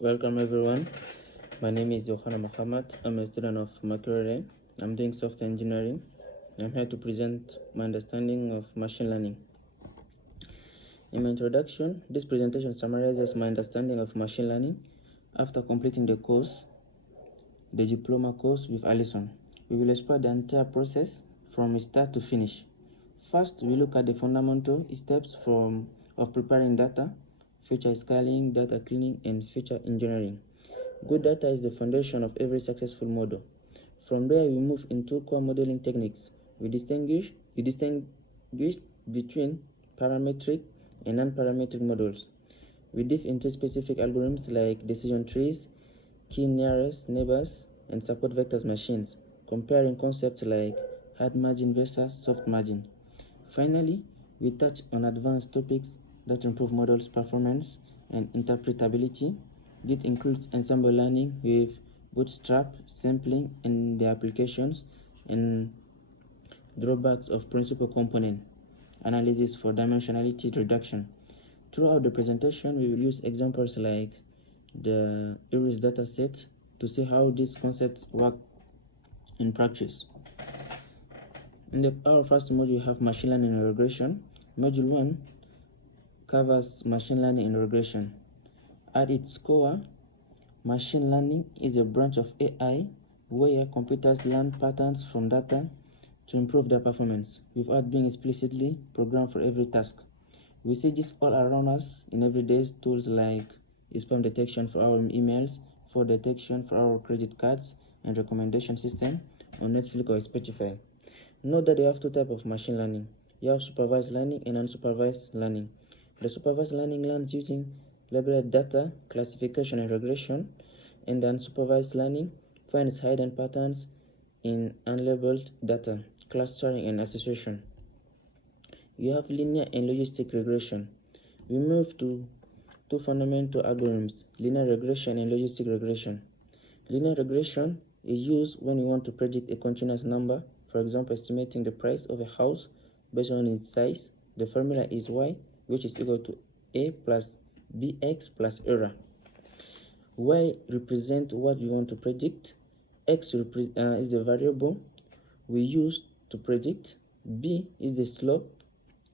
Welcome everyone. My name is Yohana Muhammad. I'm a student of Makerere. I'm doing software engineering. I'm here to present my understanding of machine learning. In my introduction, this presentation summarizes my understanding of machine learning after completing the course, the diploma course with Alison. We will explore the entire process from start to finish. First, we look at the fundamental steps of preparing data, feature scaling, data cleaning, and feature engineering. Good data is the foundation of every successful model. From there, we move into core modeling techniques. We distinguish between parametric and non-parametric models. We dive into specific algorithms like decision trees, key nearest neighbors, and support vectors machines, comparing concepts like hard margin versus soft margin. Finally, we touch on advanced topics that improve models' performance and interpretability. This includes ensemble learning with bootstrap, sampling, and their applications, and drawbacks of principal component analysis for dimensionality reduction. Throughout the presentation, we will use examples like the Iris dataset to see how these concepts work in practice. In our first module, we have machine learning and regression. Module 1 covers machine learning and regression. At its core, machine learning is a branch of AI where computers learn patterns from data to improve their performance without being explicitly programmed for every task. We see this all around us in everyday tools like spam detection for our emails, fraud detection for our credit cards, and recommendation system on Netflix or Spotify. Note that you have two types of machine learning. You have supervised learning and unsupervised learning. The supervised learning learns using labeled data, classification, and regression, and the unsupervised learning finds hidden patterns in unlabeled data, clustering, and association. You have linear and logistic regression. We move to two fundamental algorithms, linear regression and logistic regression. Linear regression is used when you want to predict a continuous number, for example, estimating the price of a house based on its size. The formula is y, which is equal to a plus bx plus error. Y represents what you want to predict, x is the variable we use to predict, b is the slope,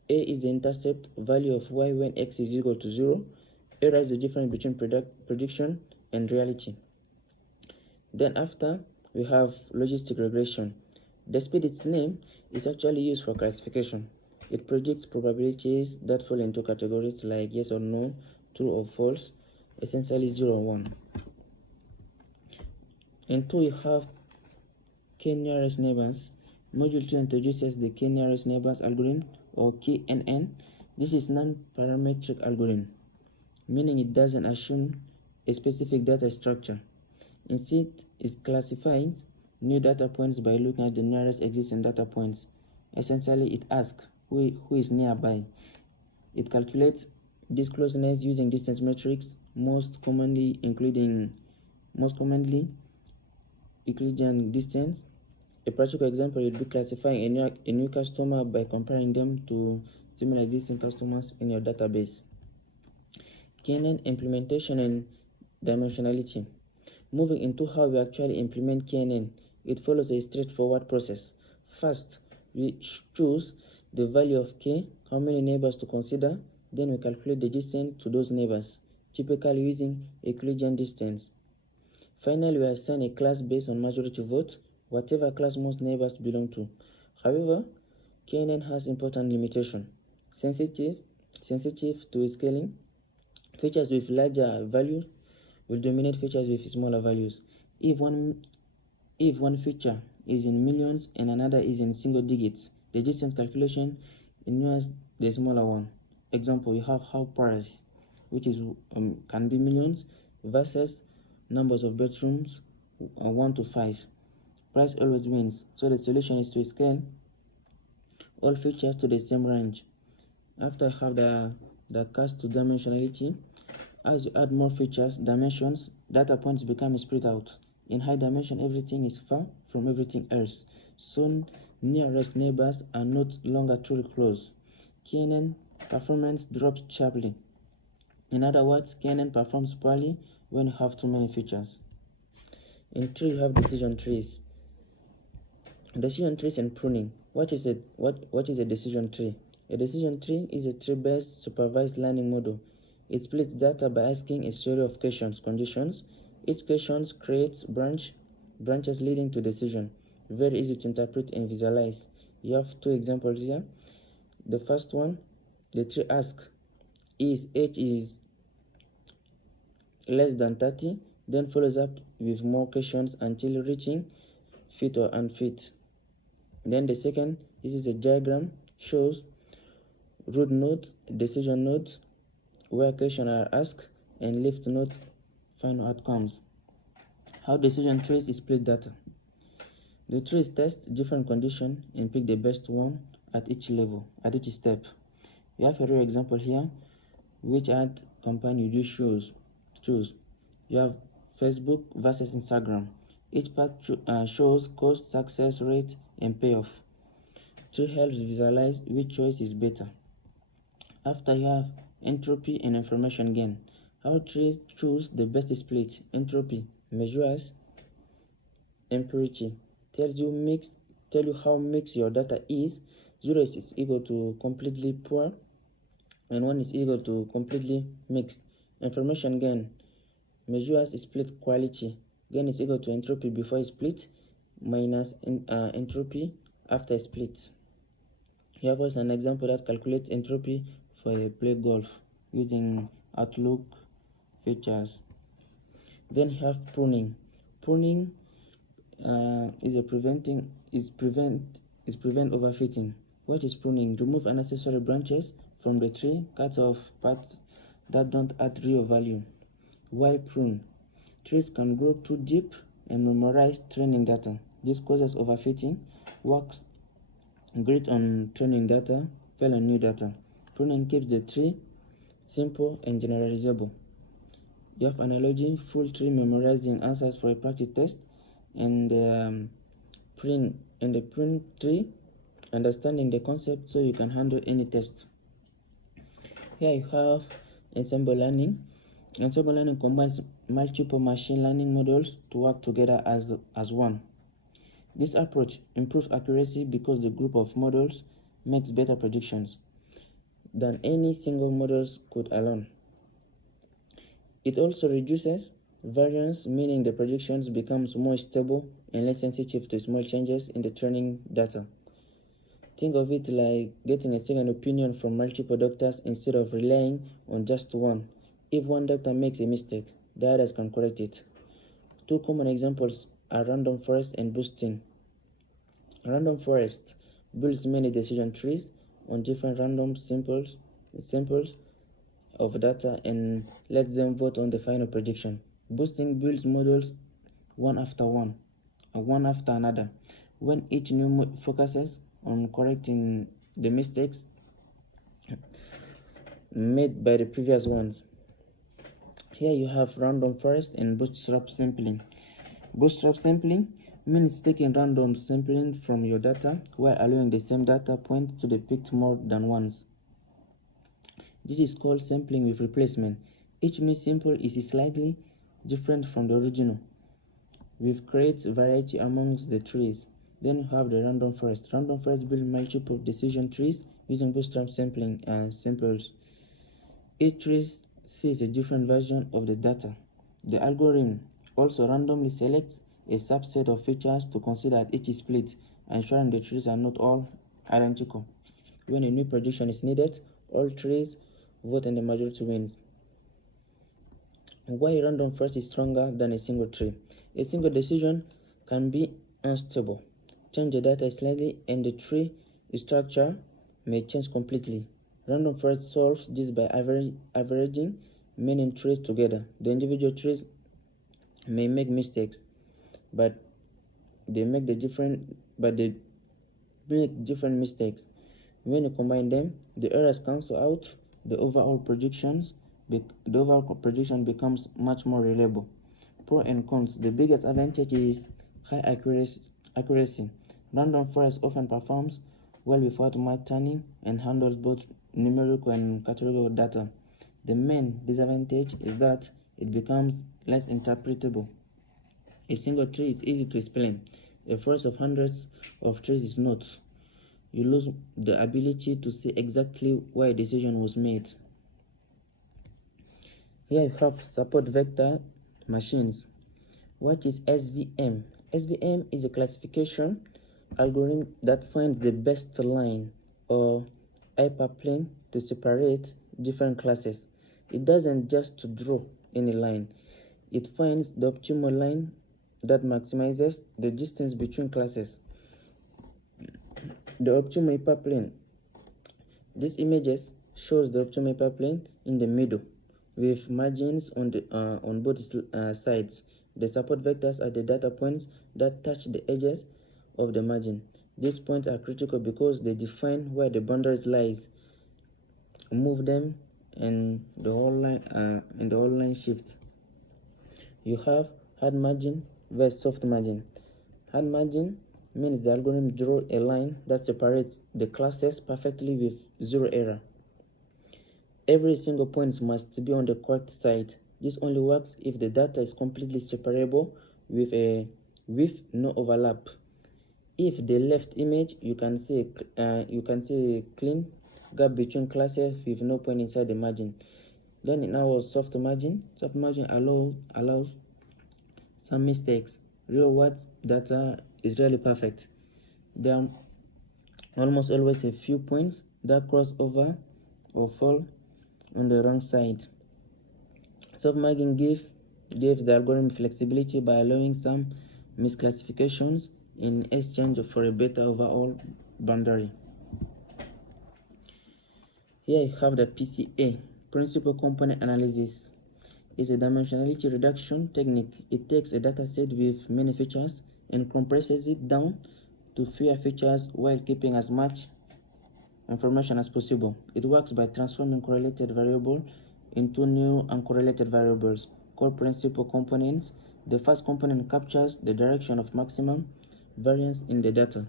a is the intercept value of y when x is equal to 0, error is the difference between prediction and reality. Then after, we have logistic regression. Despite its name, it's actually used for classification. It predicts probabilities that fall into categories like yes or no, true or false, essentially 0 or 1. And 2, we have k nearest neighbors. Module 2 introduces the k nearest neighbors algorithm, or KNN. This is non-parametric algorithm, meaning it doesn't assume a specific data structure. Instead, it classifies new data points by looking at the nearest existing data points. Essentially, it asks who is nearby. It calculates this closeness using distance metrics, most commonly Euclidean distance. A practical example would be classifying a new customer by comparing them to similar existing customers in your database. KNN implementation and dimensionality. Moving into how we actually implement KNN, it follows a straightforward process. First, we choose the value of k, how many neighbors to consider, then we calculate the distance to those neighbors, typically using Euclidean distance. Finally, we assign a class based on majority vote, whatever class most neighbors belong to. However, KNN has important limitation. Sensitive to scaling. Features with larger values will dominate features with smaller values. If one feature is in millions and another is in single digits, the distance calculation ignores the smaller one. Example, you have house price, which is can be millions, versus numbers of bedrooms 1 to 5. Price always wins, so the solution is to scale all features to the same range. After I have the cast to dimensionality, as you add more features, dimensions, data points become spread out. In high dimension, everything is far from everything else. So nearest neighbors are not longer truly close. KNN performance drops sharply. In other words, KNN performs poorly when you have too many features. In tree, you have decision trees. Decision trees and pruning. What is a decision tree? A decision tree is a tree-based supervised learning model. It splits data by asking a series of conditions. Each question creates branches leading to decision. Very easy to interpret and visualize. You have two examples here. The first one, the tree asks, is age is less than 30, then follows up with more questions until reaching fit or unfit. Then the second, this is a diagram, shows root nodes, decision nodes, where questions are asked, and lift nodes, final outcomes. How decision trees split data. The trees test different conditions and pick the best one at each level, at each step. You have a real example here. Which ad company do you choose? You have Facebook versus Instagram. Each part shows cost, success rate, and payoff. Tree helps visualize which choice is better. After, you have entropy and information gain. How trees choose the best split. Entropy measures empiricity, tells you how mixed your data is. 0 is equal to completely poor, and 1 is equal to completely mixed. Information gain measures split quality. Gain is equal to entropy before split minus entropy after split. Here was an example that calculates entropy for a play golf using Outlook features. Then you have pruning. Pruning is prevent overfitting. What is pruning? Remove unnecessary branches from the tree, cut off parts that don't add real value. Why prune? Trees can grow too deep and memorize training data. This causes overfitting. Works great on training data, fail on new data. Pruning keeps the tree simple and generalizable. You have analogy, full tree memorizing answers for a practice test, and the prune tree understanding the concept so you can handle any test. Here you have ensemble learning. Ensemble learning combines multiple machine learning models to work together as one. This approach improves accuracy because the group of models makes better predictions than any single models could alone. It also reduces variance, meaning the predictions becomes more stable and less sensitive to small changes in the training data. Think of it like getting a second opinion from multiple doctors instead of relying on just one. If one doctor makes a mistake, the others can correct it. Two common examples are random forest and boosting. Random forest builds many decision trees on different random samples of data and lets them vote on the final prediction. Boosting builds models one after another. When each new focuses on correcting the mistakes made by the previous ones. Here you have random forest and bootstrap sampling. Bootstrap sampling means taking random sampling from your data while allowing the same data point to be picked more than once. This is called sampling with replacement. Each new sample is slightly different from the original, which creates variety amongst the trees. Then you have the random forest. Random forest builds multiple decision trees using bootstrap sampling and samples. Each tree sees a different version of the data. The algorithm also randomly selects a subset of features to consider at each split, ensuring the trees are not all identical. When a new prediction is needed, all trees vote and the majority wins. Why random forest is stronger than a single tree? A single decision can be unstable. Change the data slightly and the tree structure may change completely. Random forest solves this by averaging many trees together. The individual trees may make mistakes, but they make different mistakes. When you combine them, the errors cancel out. The overall prediction becomes much more reliable. Pro and cons. The biggest advantage is high accuracy. Random forest often performs well without match turning and handles both numerical and categorical data. The main disadvantage is that it becomes less interpretable. A single tree is easy to explain. A forest of hundreds of trees is not. You lose the ability to see exactly why a decision was made. Here you have support vector machines. What is SVM? SVM is a classification algorithm that finds the best line or hyperplane to separate different classes. It doesn't just draw any line. It finds the optimal line that maximizes the distance between classes. The optimal hyperplane. This images shows the optimal hyperplane in the middle with margins on both sides. The support vectors are the data points that touch the edges of the margin. These points are critical because they define where the boundaries lies. Move them and the whole line shifts. You have hard margin versus soft margin. Hard margin means the algorithm draws a line that separates the classes perfectly with zero error. Every single point must be on the correct side. This only works if the data is completely separable with no overlap. If the left image, you can see a clean gap between classes with no point inside the margin. Then in our soft margin allows some mistakes. Real world data is really perfect. There are almost always a few points that cross over or fall on the wrong side. Soft margin gives the algorithm flexibility by allowing some misclassifications in exchange for a better overall boundary. Here you have the PCA, Principal Component Analysis. It's a dimensionality reduction technique. It takes a dataset with many features and compresses it down to fewer features while keeping as much information as possible. It works by transforming correlated variables into new uncorrelated variables called principal components. The first component captures the direction of maximum variance in the data.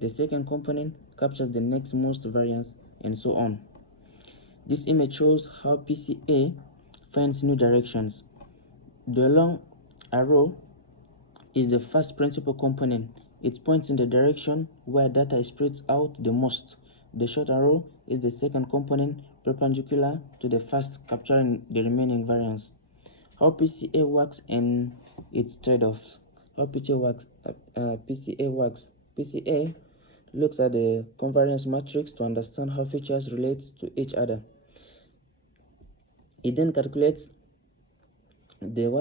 The second component captures the next most variance, and so on. This image shows how PCA finds new directions. The long arrow is the first principal component. It points in the direction where data is spread out the most. The short arrow is the second component perpendicular to the first, capturing the remaining variance. How PCA works and its trade-offs. How PCA works. PCA looks at the covariance matrix to understand how features relate to each other. It then calculates the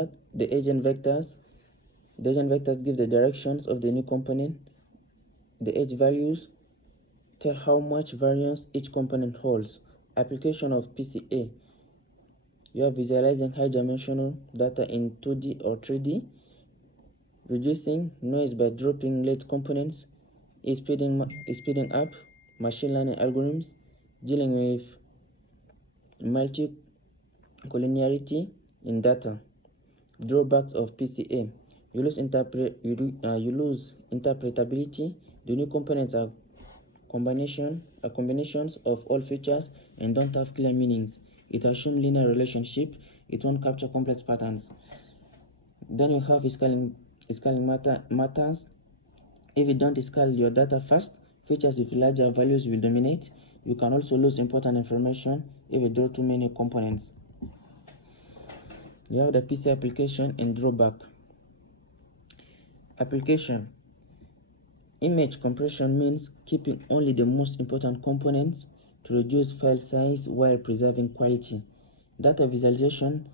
agent vectors. The agent vectors give the directions of the new component. The edge values tell how much variance each component holds. Application of PCA. You are visualizing high-dimensional data in 2D or 3D, reducing noise by dropping late components, speeding up machine learning algorithms, dealing with multi-collinearity in data. Drawbacks of PCA. You lose interpretability. The new components are combinations of all features and don't have clear meanings. It assumes linear relationship. It won't capture complex patterns. Then you have scaling matters. If you don't scale your data fast, features with larger values will dominate. You can also lose important information if you draw too many components. You have the PC application and drawback. Application. Image compression means keeping only the most important components to reduce file size while preserving quality. Data visualization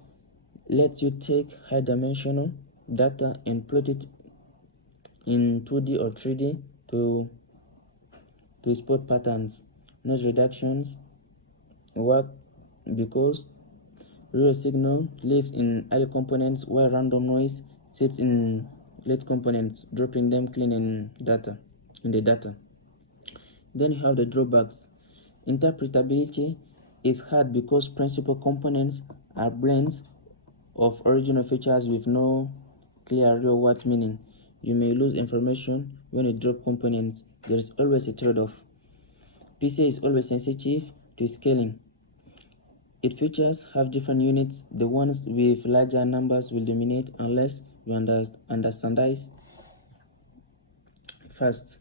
lets you take high-dimensional data and plot it in 2D or 3D to spot patterns. Noise reductions work because real signal lives in early components while random noise sits in late components, dropping them clean in the data. Then you have the drawbacks. Interpretability is hard because principal components are blends of original features with no clear real-world meaning. You may lose information when you drop components. There is always a trade-off. PCA is always sensitive to scaling. If features have different units, the ones with larger numbers will dominate unless you understand. First,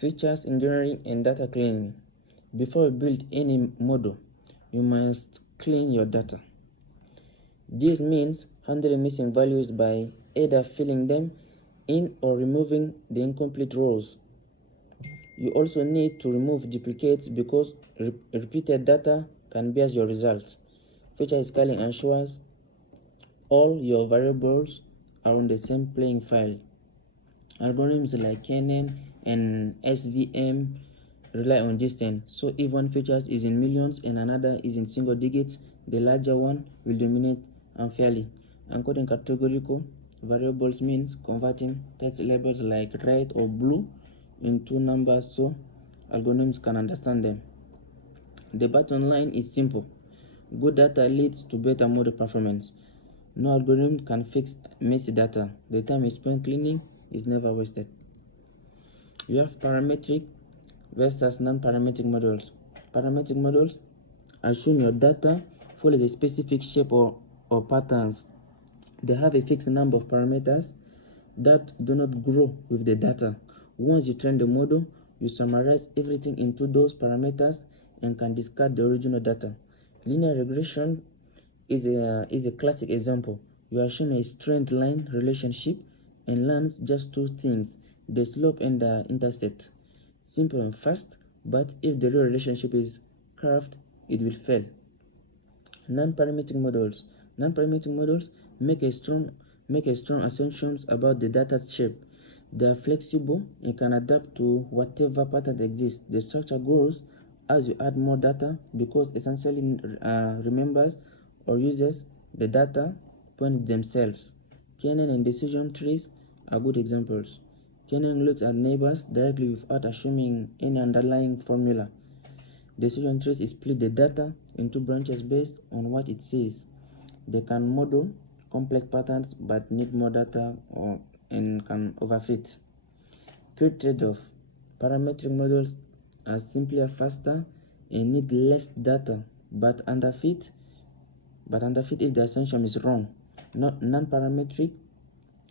features engineering and data cleaning. Before you build any model, you must clean your data. This means handling missing values by either filling them in or removing the incomplete rows. You also need to remove duplicates because repeated data can bias your results. Feature scaling ensures all your variables are on the same playing file. Algorithms like KNN and SVM rely on distance, so if one feature is in millions and another is in single digits, the larger one will dominate unfairly. Encoding categorical variables means converting text labels like red or blue into numbers so algorithms can understand them. The bottom line is simple. Good data leads to better model performance. No algorithm can fix messy data. The time you spend cleaning is never wasted. You have parametric versus non-parametric models. Parametric models assume your data follows a specific shape or patterns. They have a fixed number of parameters that do not grow with the data. Once you train the model, you summarize everything into those parameters and can discard the original data. Linear regression is a classic example. You assume a straight line relationship and learns just two things, the slope and the intercept. Simple and fast, but if the real relationship is curved, it will fail. Non-parametric models. Non-parametric models make a strong assumptions about the data's shape. They are flexible and can adapt to whatever pattern exists. The structure grows as you add more data because essentially remembers or uses the data points themselves. KNN and decision trees are good examples. KNN looks at neighbors directly without assuming any underlying formula. Decision trees split the data into branches based on what it says. They can model complex patterns but need more data and can overfit. Pure trade-off. Parametric models are simpler, faster, and need less data, but underfit if the assumption is wrong. Non-parametric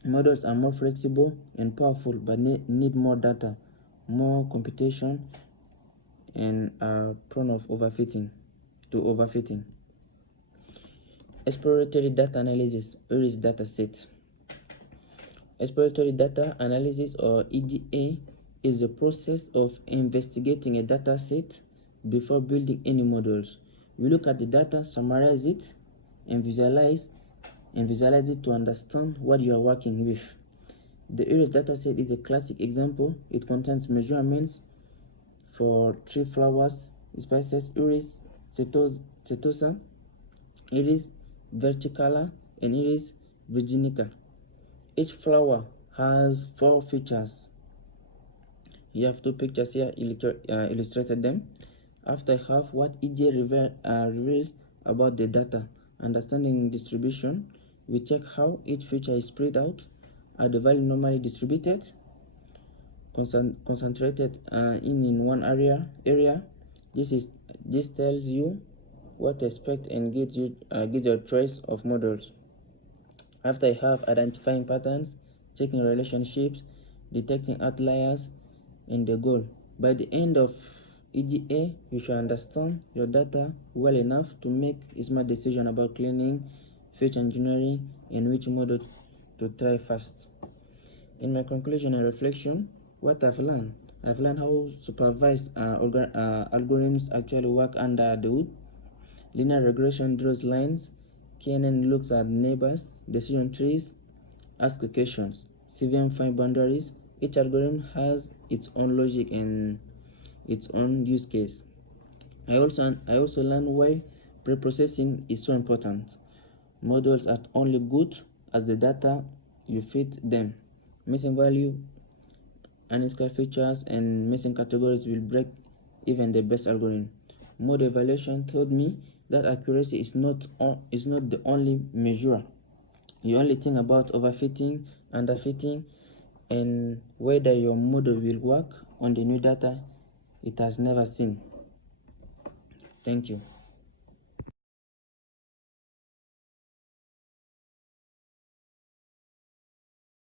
models are more flexible and powerful, but need more data, more computation, and are prone of overfitting. Exploratory data analysis, Iris data set. Exploratory data analysis, or EDA, is the process of investigating a data set before building any models. We look at the data, summarize it, and visualize it to understand what you are working with. The Iris dataset is a classic example. It contains measurements for 3 flowers, species Iris setosa, Iris verticala, and Iris virginica. Each flower has 4 features. You have 2 pictures here illustrated them. After I have what EDA reveals about the data, understanding distribution, we check how each feature is spread out. Are the value normally distributed, concentrated in one area? This tells you what to expect and gives you a choice of models. After I have identifying patterns, checking relationships, detecting outliers, and the goal. By the end of EDA, you should understand your data well enough to make a smart decision about cleaning, feature engineering, and which model to try first. In my conclusion and reflection, what I've learned how supervised algorithms actually work under the hood. Linear regression draws lines. KNN looks at neighbors. Decision trees ask questions. CVM find boundaries. Each algorithm has its own logic and its own use case. I also learned why preprocessing is so important. Models are only good as the data you feed them. Missing value, unscaled features, and missing categories will break even the best algorithm. Model evaluation told me that accuracy is not the only measure. You only think about overfitting, underfitting, and whether your model will work on the new data it has never seen. Thank you.